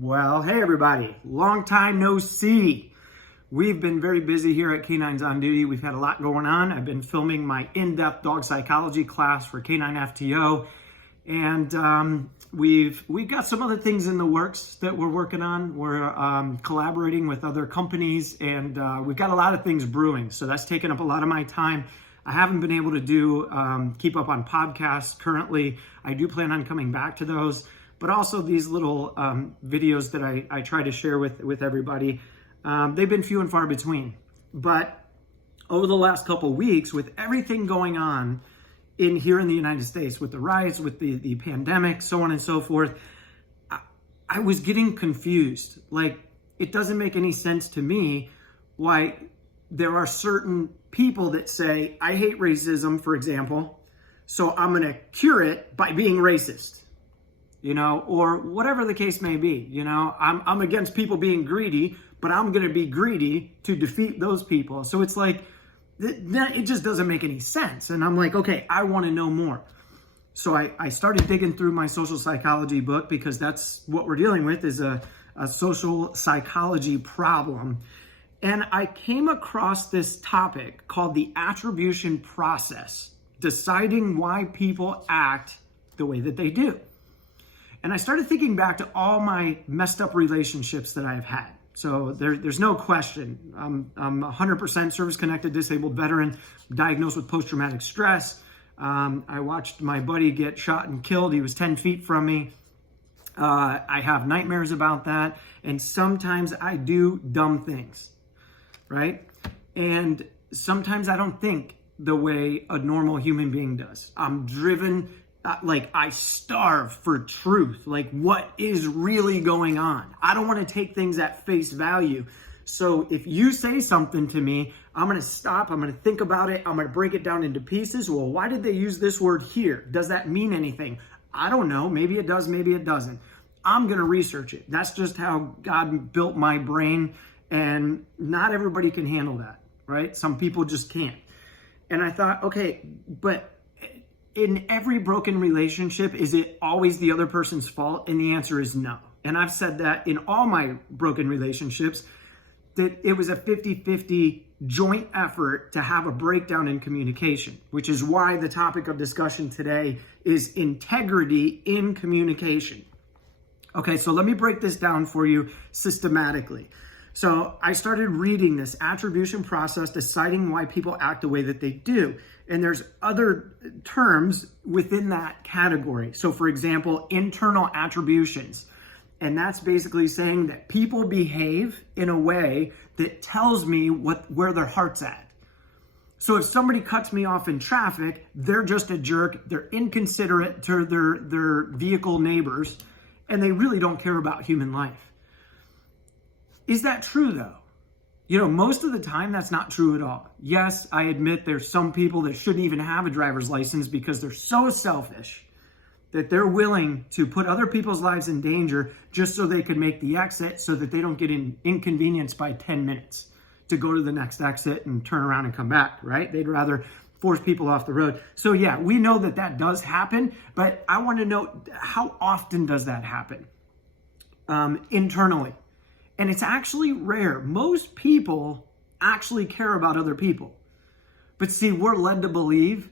Well, hey everybody, long time no see. We've been very busy here at Canines on Duty. We've had a lot going on. I've been filming my in-depth dog psychology class for Canine FTO, and we've got some other things in the works that we're working on. We're collaborating with other companies, and we've got a lot of things brewing. So that's taken up a lot of my time. I haven't been able to keep up on podcasts currently. I do plan on coming back to those, but also these little videos that I try to share with everybody. They've been few and far between. But over the last couple weeks, with everything going on here in the United States, with the riots, with the pandemic, so on and so forth, I was getting confused. Like, it doesn't make any sense to me why there are certain people that say, I hate racism, for example, so I'm going to cure it by being racist, or whatever the case may be. I'm against people being greedy, but I'm going to be greedy to defeat those people. So it's like, it just doesn't make any sense. And I'm like, okay, I want to know more. So I started digging through my social psychology book, because that's what we're dealing with, is a social psychology problem. And I came across this topic called the attribution process, deciding why people act the way that they do. And I started thinking back to all my messed up relationships that I've had. So there's no question. I'm 100% service-connected disabled veteran, diagnosed with post-traumatic stress. I watched my buddy get shot and killed. He was 10 feet from me. I have nightmares about that. And sometimes I do dumb things, right? And sometimes I don't think the way a normal human being does. I'm driven, I starve for truth. Like, what is really going on? I don't want to take things at face value. So if you say something to me, I'm going to stop. I'm going to think about it. I'm going to break it down into pieces. Well, why did they use this word here? Does that mean anything? I don't know. Maybe it does. Maybe it doesn't. I'm going to research it. That's just how God built my brain. And not everybody can handle that, right? Some people just can't. And I thought, okay, but in every broken relationship, is it always the other person's fault? And the answer is no. And I've said that in all my broken relationships, that it was a 50-50 joint effort to have a breakdown in communication, which is why the topic of discussion today is integrity in communication. Okay, so let me break this down for you systematically. So I started reading this attribution process, deciding why people act the way that they do. And there's other terms within that category. So for example, internal attributions. And that's basically saying that people behave in a way that tells me where their heart's at. So if somebody cuts me off in traffic, they're just a jerk. They're inconsiderate to their vehicle neighbors, and they really don't care about human life. Is that true though? Most of the time that's not true at all. Yes, I admit there's some people that shouldn't even have a driver's license because they're so selfish that they're willing to put other people's lives in danger just so they can make the exit, so that they don't get inconvenienced by 10 minutes to go to the next exit and turn around and come back, right? They'd rather force people off the road. So yeah, we know that does happen, but I want to know, how often does that happen internally? And it's actually rare. Most people actually care about other people. But see, we're led to believe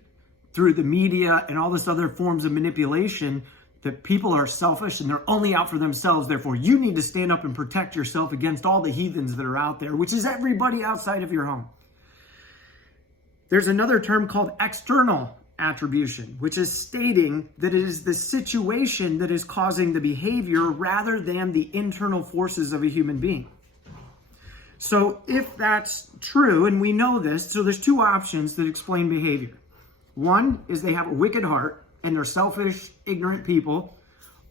through the media and all this other forms of manipulation that people are selfish and they're only out for themselves. Therefore, you need to stand up and protect yourself against all the heathens that are out there, which is everybody outside of your home. There's another term called external attribution, which is stating that it is the situation that is causing the behavior rather than the internal forces of a human being. So if that's true, and we know this, so there's two options that explain behavior. One is they have a wicked heart and they're selfish, ignorant people,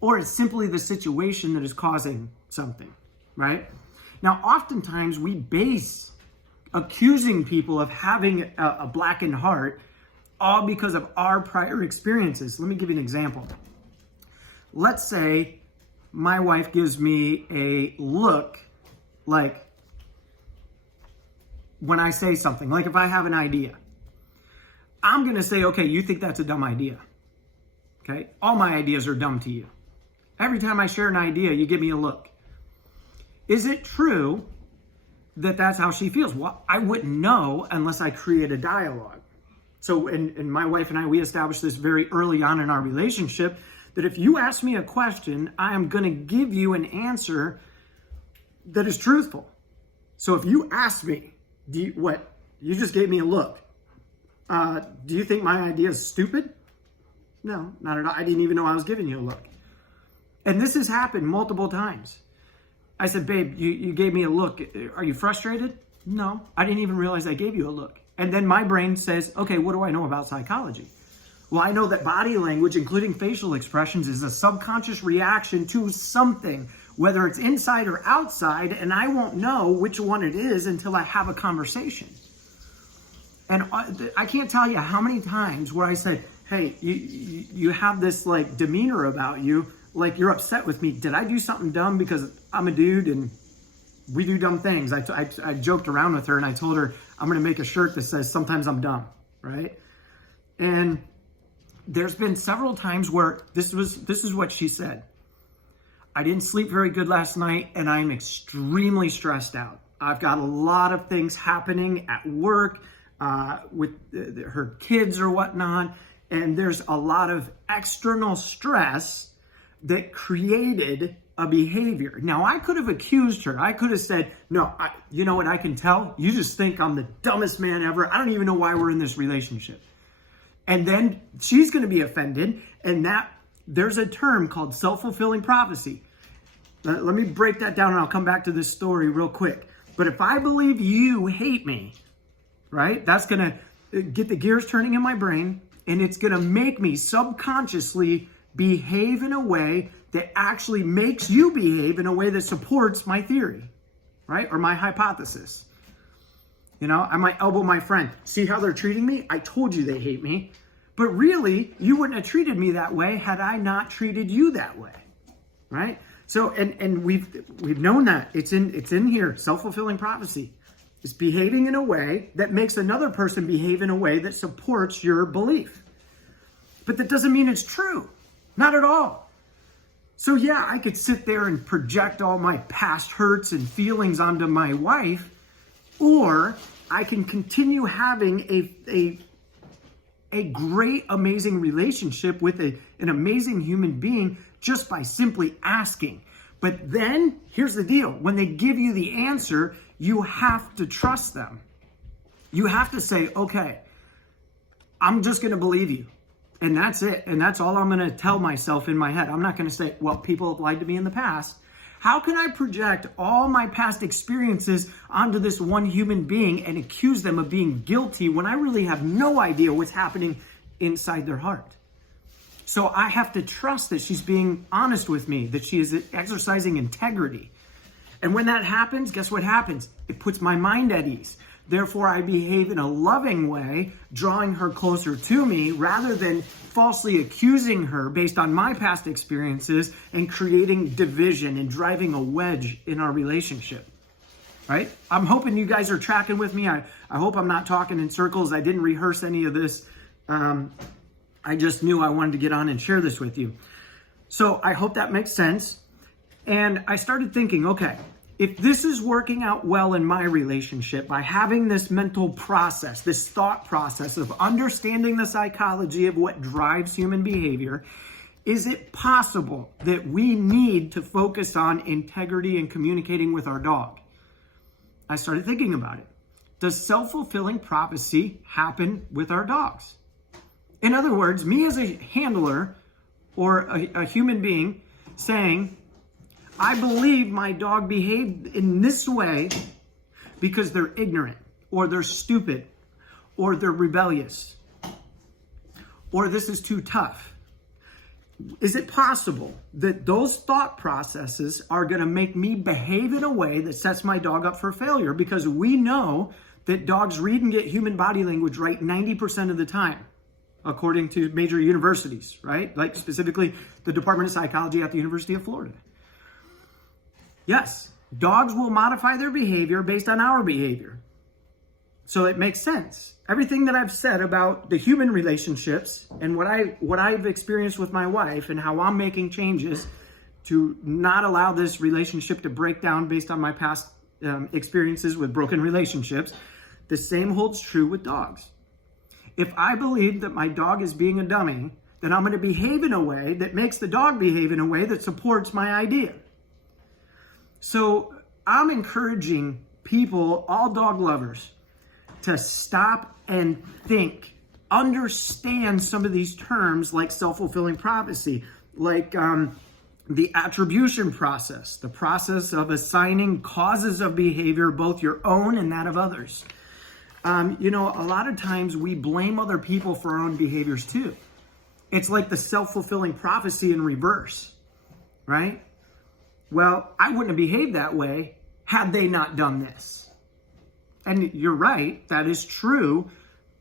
or it's simply the situation that is causing something, right? Now, oftentimes we base accusing people of having a blackened heart all because of our prior experiences. Let me give you an example. Let's say my wife gives me a look, like when I say something, like if I have an idea, I'm going to say, okay, you think that's a dumb idea. Okay. All my ideas are dumb to you. Every time I share an idea, you give me a look. Is it true that that's how she feels? Well, I wouldn't know unless I create a dialogue. So, and my wife and I, we established this very early on in our relationship, that if you ask me a question, I am going to give you an answer that is truthful. So if you ask me, you just gave me a look. Do you think my idea is stupid? No, not at all. I didn't even know I was giving you a look. And this has happened multiple times. I said, babe, you gave me a look. Are you frustrated? No, I didn't even realize I gave you a look. And then my brain says, okay, what do I know about psychology? Well, I know that body language, including facial expressions, is a subconscious reaction to something, whether it's inside or outside, and I won't know which one it is until I have a conversation. And I can't tell you how many times where I said, hey, you have this like demeanor about you, like you're upset with me. Did I do something dumb? Because I'm a dude and we do dumb things. I joked around with her and I told her I'm going to make a shirt that says, sometimes I'm dumb, right? And there's been several times where this is what she said. I didn't sleep very good last night and I'm extremely stressed out. I've got a lot of things happening at work with her kids or whatnot. And there's a lot of external stress that created a behavior. Now, I could have accused her. I could have said, no, you know what I can tell? You just think I'm the dumbest man ever. I don't even know why we're in this relationship. And then she's going to be offended. And there's a term called self-fulfilling prophecy. Let me break that down and I'll come back to this story real quick. But if I believe you hate me, right, that's going to get the gears turning in my brain. And it's going to make me subconsciously behave in a way that actually makes you behave in a way that supports my theory, right? Or my hypothesis. You know, I might elbow my friend. See how they're treating me? I told you they hate me. But really, you wouldn't have treated me that way had I not treated you that way, right? So, and we've known that. It's in here, self-fulfilling prophecy. It's behaving in a way that makes another person behave in a way that supports your belief. But that doesn't mean it's true. Not at all. So yeah, I could sit there and project all my past hurts and feelings onto my wife, or I can continue having a great, amazing relationship with an amazing human being just by simply asking. But then, here's the deal. When they give you the answer, you have to trust them. You have to say, okay, I'm just going to believe you. And that's it. And that's all I'm going to tell myself in my head. I'm not going to say, well, people have lied to me in the past. How can I project all my past experiences onto this one human being and accuse them of being guilty when I really have no idea what's happening inside their heart? So I have to trust that she's being honest with me, that she is exercising integrity. And when that happens, guess what happens? It puts my mind at ease. Therefore, I behave in a loving way, drawing her closer to me rather than falsely accusing her based on my past experiences and creating division and driving a wedge in our relationship. Right? I'm hoping you guys are tracking with me. I hope I'm not talking in circles. I didn't rehearse any of this. I just knew I wanted to get on and share this with you. So I hope that makes sense. And I started thinking, okay, if this is working out well in my relationship by having this mental process, this thought process of understanding the psychology of what drives human behavior, is it possible that we need to focus on integrity and communicating with our dog? I started thinking about it. Does self-fulfilling prophecy happen with our dogs? In other words, me as a handler or a human being saying, I believe my dog behaved in this way because they're ignorant, or they're stupid, or they're rebellious, or this is too tough. Is it possible that those thought processes are going to make me behave in a way that sets my dog up for failure? Because we know that dogs read and get human body language right 90% of the time, according to major universities, right? Like specifically the Department of Psychology at the University of Florida. Yes, dogs will modify their behavior based on our behavior. So it makes sense. Everything that I've said about the human relationships and what I've experienced with my wife and how I'm making changes to not allow this relationship to break down based on my past experiences with broken relationships. The same holds true with dogs. If I believe that my dog is being a dummy, then I'm going to behave in a way that makes the dog behave in a way that supports my idea. So I'm encouraging people, all dog lovers, to stop and think, understand some of these terms like self-fulfilling prophecy, like the attribution process, the process of assigning causes of behavior, both your own and that of others. A lot of times we blame other people for our own behaviors too. It's like the self-fulfilling prophecy in reverse, right? Well, I wouldn't have behaved that way had they not done this. And you're right, that is true.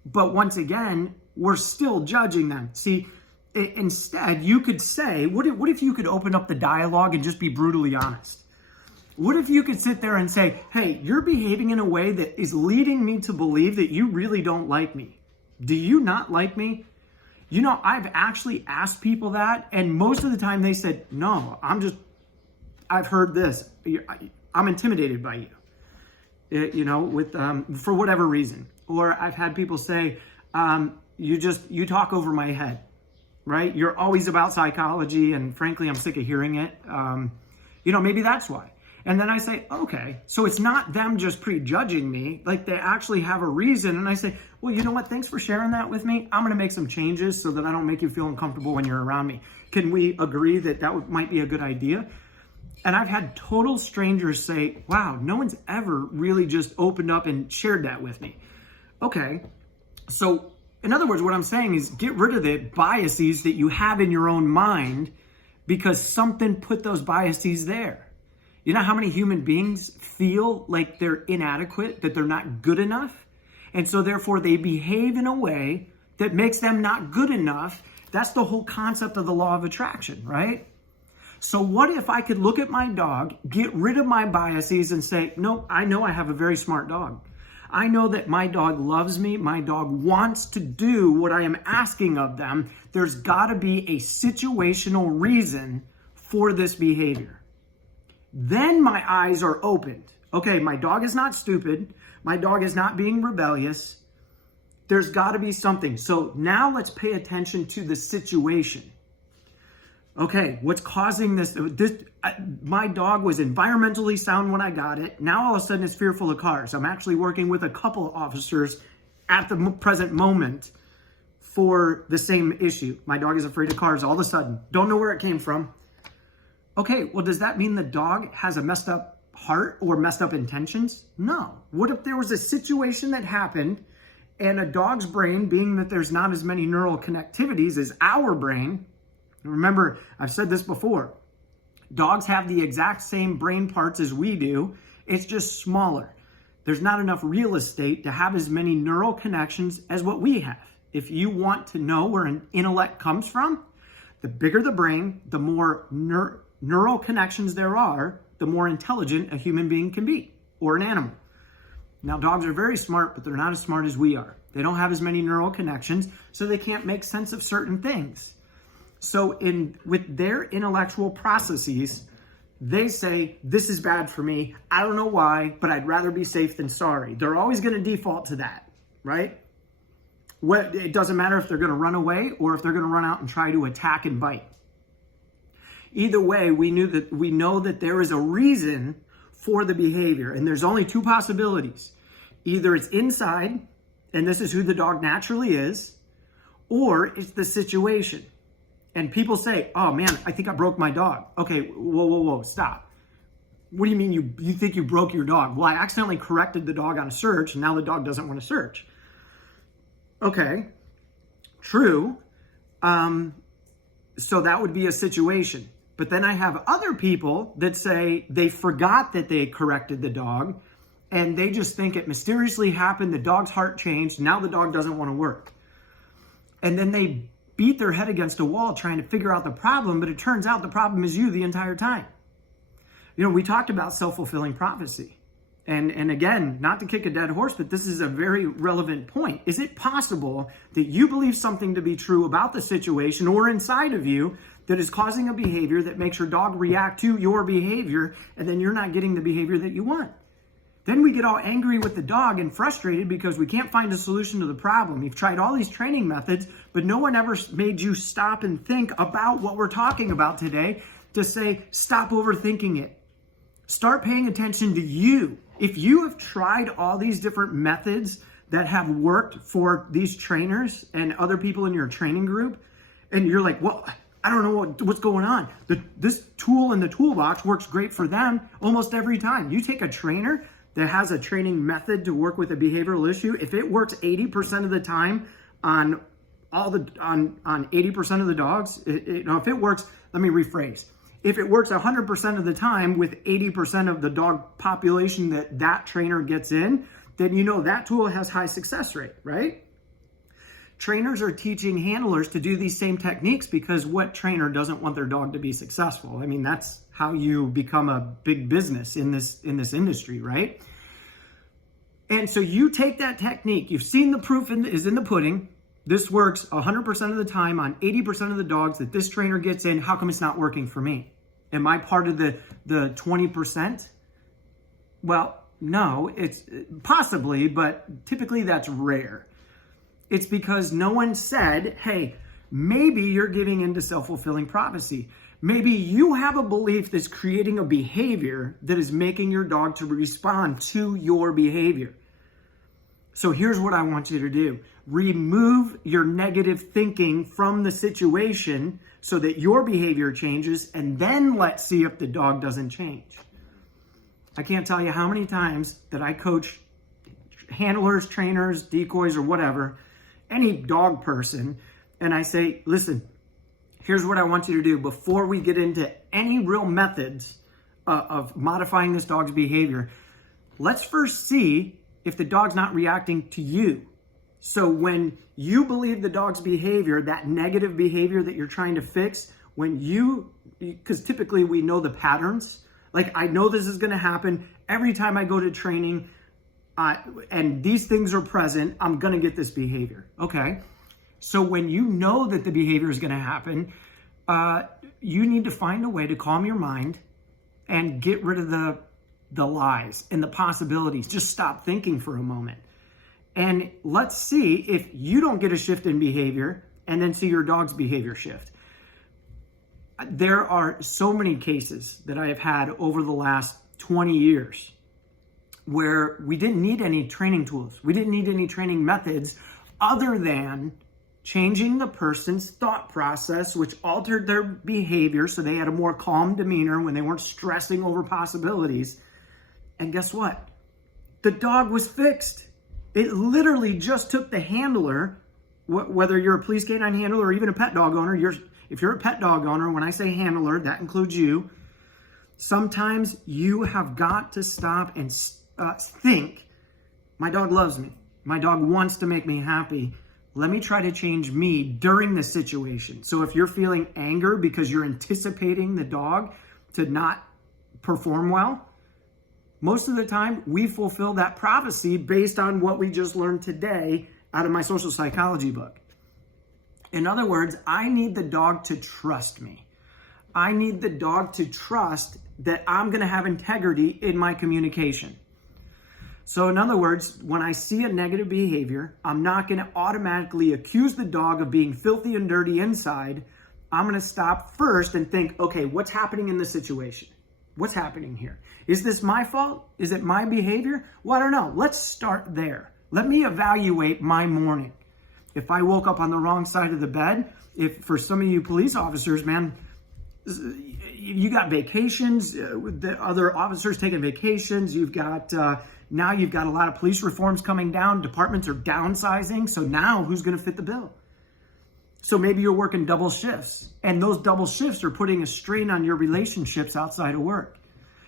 But once again, we're still judging them. See, instead, you could say, what if you could open up the dialogue and just be brutally honest? What if you could sit there and say, hey, you're behaving in a way that is leading me to believe that you really don't like me. Do you not like me? I've actually asked people that, and most of the time they said, no, I've heard this. I'm intimidated by you, for whatever reason. Or I've had people say, you talk over my head, right? You're always about psychology, and frankly, I'm sick of hearing it. Maybe that's why. And then I say, okay, so it's not them just prejudging me, like they actually have a reason. And I say, well, you know what? Thanks for sharing that with me. I'm going to make some changes so that I don't make you feel uncomfortable when you're around me. Can we agree that might be a good idea? And I've had total strangers say, wow, no one's ever really just opened up and shared that with me. Okay, so in other words, what I'm saying is get rid of the biases that you have in your own mind because something put those biases there. You know how many human beings feel like they're inadequate, that they're not good enough? And so therefore they behave in a way that makes them not good enough. That's the whole concept of the law of attraction, right? So what if I could look at my dog, get rid of my biases and say, no, I know I have a very smart dog. I know that my dog loves me. My dog wants to do what I am asking of them. There's got to be a situational reason for this behavior. Then my eyes are opened. Okay, my dog is not stupid. My dog is not being rebellious. There's got to be something. So now let's pay attention to the situation. Okay, what's causing this? My dog was environmentally sound when I got it. Now all of a sudden it's fearful of cars. I'm actually working with a couple officers at the present moment for the same issue. My dog is afraid of cars all of a sudden. Don't know where it came from. Okay, well, does that mean the dog has a messed up heart or messed up intentions? No. What if there was a situation that happened and a dog's brain, being that there's not as many neural connectivities as our brain, remember, I've said this before, dogs have the exact same brain parts as we do, it's just smaller. There's not enough real estate to have as many neural connections as what we have. If you want to know where an intellect comes from, the bigger the brain, the more neural connections there are, the more intelligent a human being can be, or an animal. Now, dogs are very smart, but they're not as smart as we are. They don't have as many neural connections, so they can't make sense of certain things. So with their intellectual processes, they say, this is bad for me. I don't know why, but I'd rather be safe than sorry. They're always going to default to that, right? It doesn't matter if they're going to run away or if they're going to run out and try to attack and bite. Either way, we know that there is a reason for the behavior, and there's only two possibilities. Either it's inside, and this is who the dog naturally is, or it's the situation. And people say, oh man, I think I broke my dog. Okay, whoa, stop. What do you mean you think you broke your dog? Well, I accidentally corrected the dog on a search, and now the dog doesn't want to search. Okay, true. So that would be a situation. But then I have other people that say they forgot that they corrected the dog, and they just think it mysteriously happened, the dog's heart changed, now the dog doesn't want to work. And then they beat their head against a wall trying to figure out the problem, but it turns out the problem is you the entire time. We talked about self-fulfilling prophecy. And again, not to kick a dead horse, but this is a very relevant point. Is it possible that you believe something to be true about the situation or inside of you that is causing a behavior that makes your dog react to your behavior, and then you're not getting the behavior that you want. Then we get all angry with the dog and frustrated because we can't find a solution to the problem. You've tried all these training methods, but no one ever made you stop and think about what we're talking about today to say, stop overthinking it. Start paying attention to you. If you have tried all these different methods that have worked for these trainers and other people in your training group, and you're like, well, I don't know what's going on. This tool in the toolbox works great for them almost every time. You take a trainer that has a training method to work with a behavioral issue. If it works 80% of the time on 80% of the dogs, if it works, let me rephrase. If it works 100% of the time with 80% of the dog population that trainer gets in, then you know that tool has high success rate, right? Trainers are teaching handlers to do these same techniques because what trainer doesn't want their dog to be successful? I mean, that's how you become a big business in this industry, right? And so you take that technique, you've seen the proof is in the pudding. This works 100% of the time on 80% of the dogs that this trainer gets in. How come it's not working for me? Am I part of the 20%? Well, no, it's possibly, but typically that's rare. It's because no one said, hey, maybe you're giving into self-fulfilling prophecy. Maybe you have a belief that's creating a behavior that is making your dog to respond to your behavior. So here's what I want you to do. Remove your negative thinking from the situation so that your behavior changes, and then let's see if the dog doesn't change. I can't tell you how many times that I coach handlers, trainers, decoys, or whatever, any dog person, and I say, listen, here's what I want you to do before we get into any real methods of modifying this dog's behavior. Let's first see if the dog's not reacting to you. So when you believe the dog's behavior, that negative behavior that you're trying to fix, because typically we know the patterns, like I know this is going to happen every time I go to training, and these things are present, I'm going to get this behavior. Okay. So when you know that the behavior is going to happen, you need to find a way to calm your mind and get rid of the lies and the possibilities. Just stop thinking for a moment. And let's see if you don't get a shift in behavior and then see your dog's behavior shift. There are so many cases that I have had over the last 20 years where we didn't need any training tools. We didn't need any training methods other than changing the person's thought process, which altered their behavior so they had a more calm demeanor when they weren't stressing over possibilities. And guess what? The dog was fixed. It literally just took the handler, whether you're a police canine handler or even a pet dog owner. If you're a pet dog owner, when I say handler, that includes you. Sometimes you have got to stop and think, my dog loves me. My dog wants to make me happy. Let me try to change me during the situation. So if you're feeling anger because you're anticipating the dog to not perform well, most of the time we fulfill that prophecy based on what we just learned today out of my social psychology book. In other words, I need the dog to trust me. I need the dog to trust that I'm going to have integrity in my communication. So in other words, when I see a negative behavior, I'm not going to automatically accuse the dog of being filthy and dirty inside. I'm going to stop first and think, okay, what's happening in this situation? What's happening here? Is this my fault? Is it my behavior? Well, I don't know. Let's start there. Let me evaluate my morning. If I woke up on the wrong side of the bed, if for some of you police officers, man, you got vacations, the other officers taking vacations, you've got, now you've got a lot of police reforms coming down, departments are downsizing, so now who's going to fit the bill? So maybe you're working double shifts, and those double shifts are putting a strain on your relationships outside of work.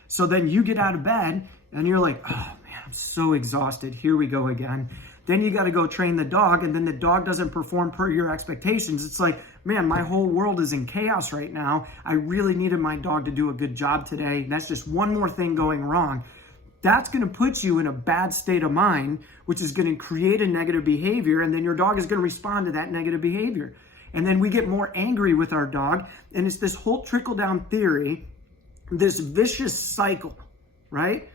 So then you get out of bed, and you're like, oh man, I'm so exhausted, here we go again. Then you got to go train the dog, and then the dog doesn't perform per your expectations. It's like, man, my whole world is in chaos right now. I really needed my dog to do a good job today. That's just one more thing going wrong. That's going to put you in a bad state of mind, which is going to create a negative behavior, and then your dog is going to respond to that negative behavior. And then we get more angry with our dog. And it's this whole trickle-down theory, this vicious cycle, right?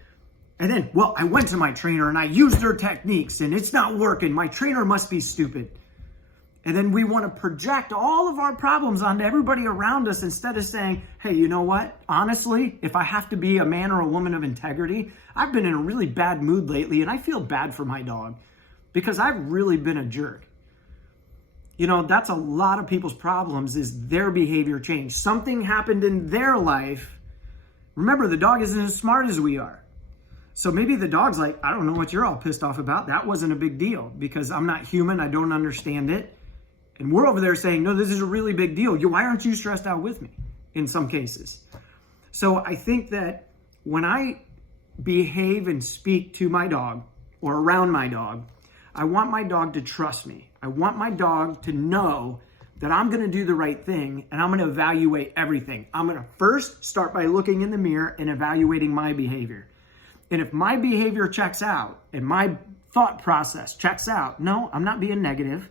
And then, well, I went to my trainer and I used their techniques and it's not working. My trainer must be stupid. And then we want to project all of our problems onto everybody around us instead of saying, hey, you know what? Honestly, if I have to be a man or a woman of integrity, I've been in a really bad mood lately and I feel bad for my dog because I've really been a jerk. You know, that's a lot of people's problems is their behavior changed. Something happened in their life. Remember, the dog isn't as smart as we are. So maybe the dog's like, I don't know what you're all pissed off about. That wasn't a big deal because I'm not human. I don't understand it. And we're over there saying, no, this is a really big deal. Why aren't you stressed out with me in some cases? So I think that when I behave and speak to my dog or around my dog, I want my dog to trust me. I want my dog to know that I'm going to do the right thing and I'm going to evaluate everything. I'm going to first start by looking in the mirror and evaluating my behavior. And if my behavior checks out and my thought process checks out, no, I'm not being negative.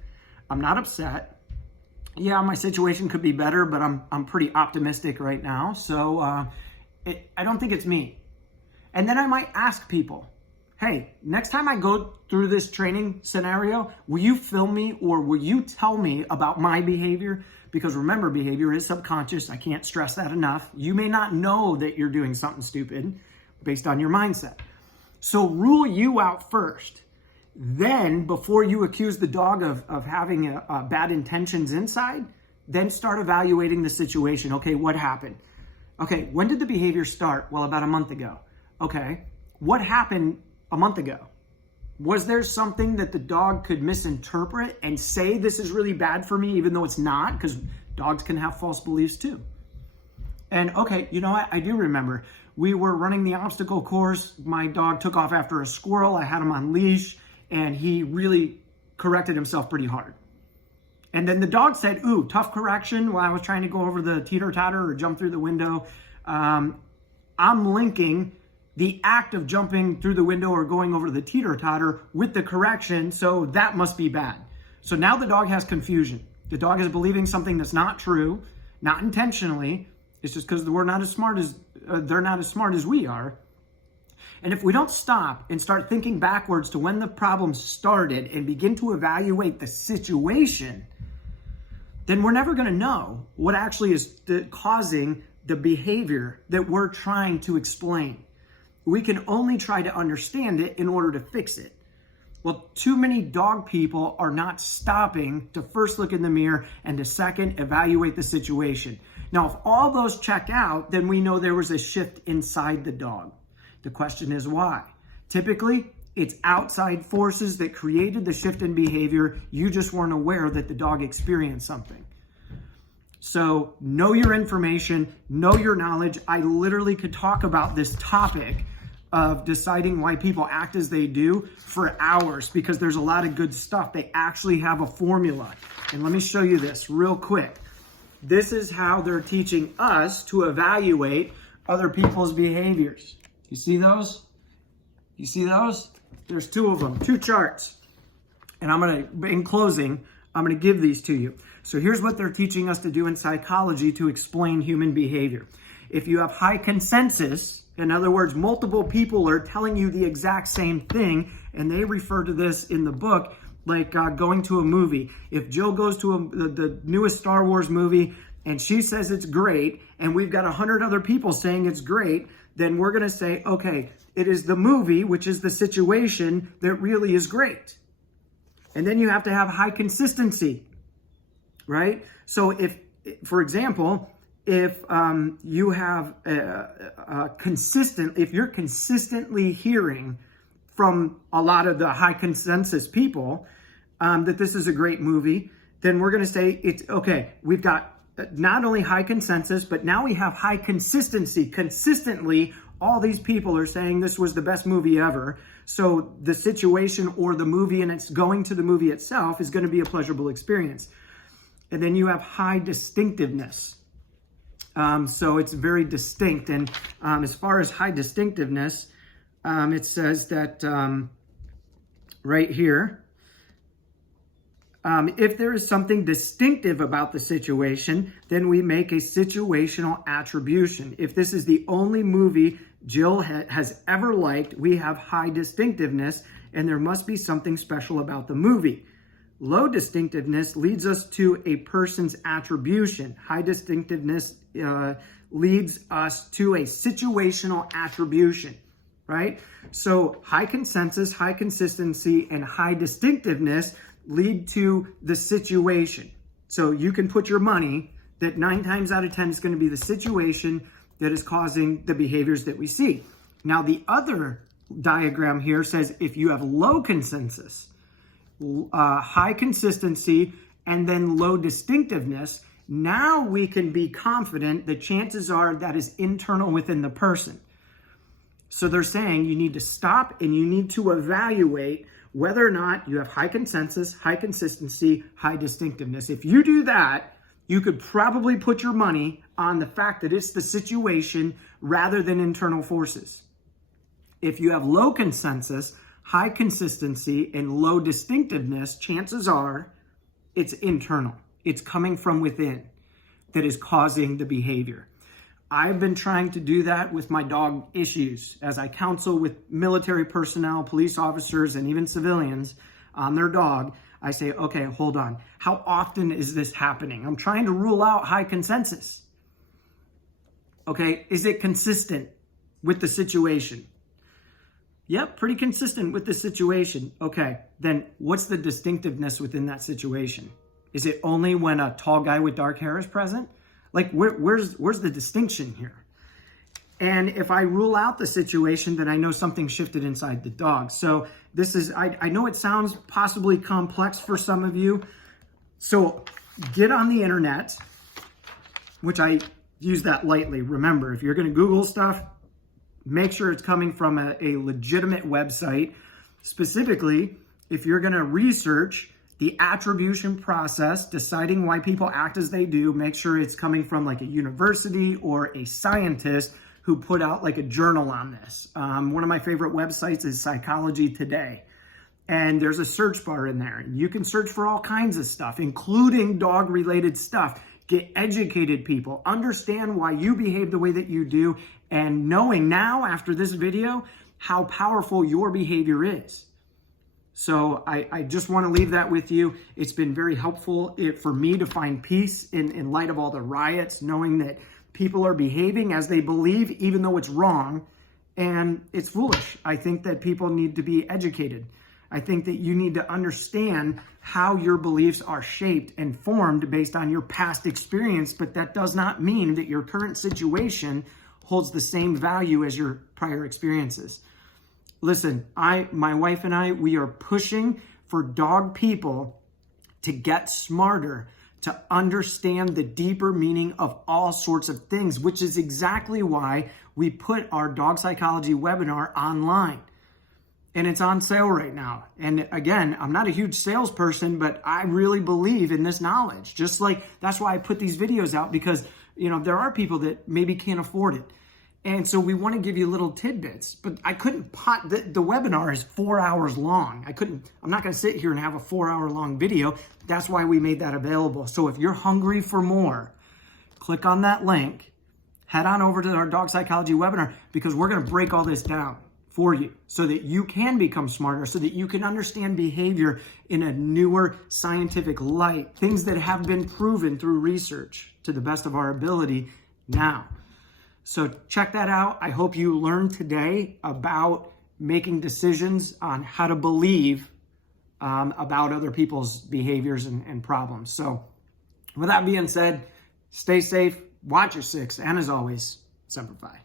I'm not upset. Yeah, my situation could be better, but I'm pretty optimistic right now. So I don't think it's me. And then I might ask people, hey, next time I go through this training scenario, will you film me or will you tell me about my behavior? Because remember, behavior is subconscious. I can't stress that enough. You may not know that you're doing something stupid based on your mindset. So rule you out first. Then, before you accuse the dog of having bad intentions inside, then start evaluating the situation. Okay, what happened? Okay, when did the behavior start? Well, about a month ago. Okay, what happened a month ago? Was there something that the dog could misinterpret and say this is really bad for me, even though it's not? Because dogs can have false beliefs too. And okay, you know what? I do remember. We were running the obstacle course. My dog took off after a squirrel. I had him on leash. And he really corrected himself pretty hard. And then the dog said, ooh, tough correction while I was trying to go over the teeter-totter or jump through the window. I'm linking the act of jumping through the window or going over the teeter-totter with the correction, so that must be bad. So now the dog has confusion. The dog is believing something that's not true, not intentionally. It's just because they're not as smart as we are. And if we don't stop and start thinking backwards to when the problem started and begin to evaluate the situation, then we're never going to know what actually is causing the behavior that we're trying to explain. We can only try to understand it in order to fix it. Well, too many dog people are not stopping to first look in the mirror and to second evaluate the situation. Now, if all those check out, then we know there was a shift inside the dog. The question is why? Typically, it's outside forces that created the shift in behavior. You just weren't aware that the dog experienced something. So know your information, know your knowledge. I literally could talk about this topic of deciding why people act as they do for hours because there's a lot of good stuff. They actually have a formula. And let me show you this real quick. This is how they're teaching us to evaluate other people's behaviors. You see those? You see those? There's two of them, two charts. And in closing, I'm going to give these to you. So here's what they're teaching us to do in psychology to explain human behavior. If you have high consensus, in other words, multiple people are telling you the exact same thing, and they refer to this in the book like going to a movie. If Jill goes to the newest Star Wars movie and she says it's great, and we've got 100 other people saying it's great, then we're going to say, okay, it is the movie, which is the situation, that really is great. And then you have to have high consistency, right? So if, for example, if you have if you're consistently hearing from a lot of the high consensus people that this is a great movie, then we're going to say it's okay. We've got not only high consensus, but now we have high consistency. Consistently, all these people are saying this was the best movie ever. So the situation or the movie and it's going to the movie itself is going to be a pleasurable experience. And then you have high distinctiveness. So it's very distinct. And as far as high distinctiveness, it says that right here, If there is something distinctive about the situation, then we make a situational attribution. If this is the only movie Jill has ever liked, we have high distinctiveness, and there must be something special about the movie. Low distinctiveness leads us to a person's attribution. High distinctiveness leads us to a situational attribution, right? So high consensus, high consistency, and high distinctiveness lead to the situation. So you can put your money that 9 times out of 10 is going to be the situation that is causing the behaviors that we see. Now, the other diagram here says if you have low consensus, high consistency, and then low distinctiveness, now we can be confident the chances are that is internal within the person. So they're saying you need to stop and you need to evaluate whether or not you have high consensus, high consistency, high distinctiveness. If you do that, you could probably put your money on the fact that it's the situation rather than internal forces. If you have low consensus, high consistency, and low distinctiveness, chances are it's internal. It's coming from within that is causing the behavior. I've been trying to do that with my dog issues as I counsel with military personnel, police officers, and even civilians on their dog. I say, okay, hold on. How often is this happening? I'm trying to rule out high consensus. Okay, is it consistent with the situation? Yep, pretty consistent with the situation. Okay, then what's the distinctiveness within that situation? Is it only when a tall guy with dark hair is present? Like, where's the distinction here? And if I rule out the situation, then I know something shifted inside the dog. So this is, I know it sounds possibly complex for some of you. So get on the internet, which I use that lightly. Remember, if you're going to Google stuff, make sure it's coming from a legitimate website. Specifically, if you're going to research the attribution process, deciding why people act as they do, make sure it's coming from like a university or a scientist who put out like a journal on this. One of my favorite websites is Psychology Today. And there's a search bar in there. You can search for all kinds of stuff, including dog-related stuff. Get educated people, understand why you behave the way that you do, and knowing now after this video how powerful your behavior is. So I just want to leave that with you. It's been very helpful for me to find peace in light of all the riots, knowing that people are behaving as they believe, even though it's wrong, and it's foolish. I think that people need to be educated. I think that you need to understand how your beliefs are shaped and formed based on your past experience, but that does not mean that your current situation holds the same value as your prior experiences. Listen, my wife and I, we are pushing for dog people to get smarter, to understand the deeper meaning of all sorts of things, which is exactly why we put our dog psychology webinar online. And it's on sale right now. And again, I'm not a huge salesperson, but I really believe in this knowledge. Just like that's why I put these videos out, because there are people that maybe can't afford it. And so we want to give you little tidbits, but I couldn't the webinar is 4 hours long. I'm not going to sit here and have a 4-hour long video. That's why we made that available. So if you're hungry for more, click on that link, head on over to our dog psychology webinar, because we're going to break all this down for you so that you can become smarter, so that you can understand behavior in a newer scientific light, things that have been proven through research to the best of our ability now. So check that out. I hope you learned today about making decisions on how to believe about other people's behaviors and problems. So with that being said, stay safe, watch your six, and as always, Semper Fi.